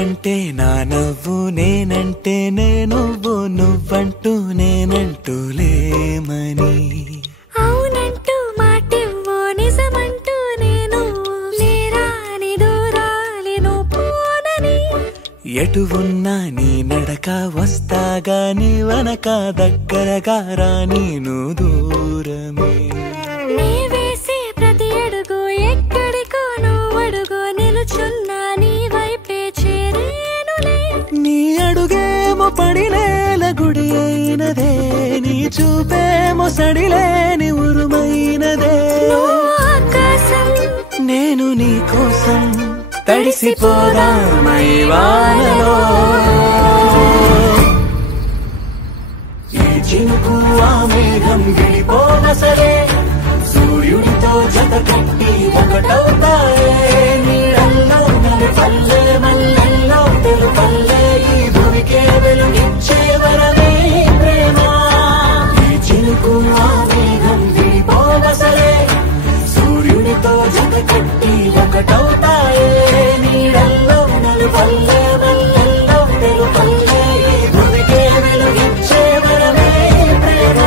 నువ్వంటే నా నవ్వు నేనంటే నువ్వు నువ్వంటూ నేనంటూ లేమని అవునంటూ మాటివ్వు నిజమంటూ నేను లేరాని దూరాలేను పోనని ఎటు ఉన్నా నీ నడక వస్తాగా నీ వనక దగ్గరగా రా నేను దూరమే నీ వేసే ప్రతి అడుగు ఎక్కడికో నువ్వు అడుగు నిలుచున్నా నీ వైపే చేరేనులే నీ అడుగేమో పడినేల గుడి అయినదే నీ చూపేమో సడిలేని ఉరుమైనదే ఆకాశం నేను నీ కోసం తడిసిపోదామై వానలో ఈ చినుకు ఆ మేఘం విడిపోనసలే సూర్యుడితో జత కట్టి ఒకటవుతాయే నీడల్లో నలుపల్లె మల్లెల్లో తెలుపల్లె ఈ భూమికే వెలుగిచ్చే వరమే ప్రేమ ఈ చినుకు ఆ మేఘం విడిపోనసలే సూర్యుడితో జత కట్టి ఒకటవుతాయే నీడల్లో నలుపల్లె మల్లెల్లో తెలుపల్లె ఈ భూమికే వెలుగిచ్చే వరమే ప్రేమ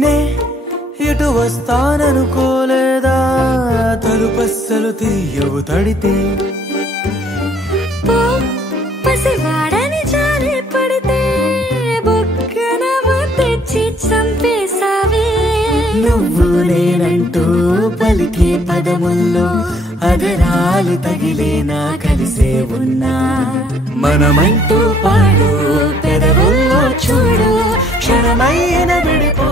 నే ఇటు వస్తాననుకోలేదా తలుపస్సలు తీయవు తడితే పో పసివాడని జారి పడితే బొక్కన తెచ్చి చంపేసావే నువ్వు నేనంటూ పలికే పదముల్లో అగరాలు తగిలేనా కలిసే ఉన్నా మనమంటూ పాడు పెదవుల్లో చూడు క్షణమైన విడిపో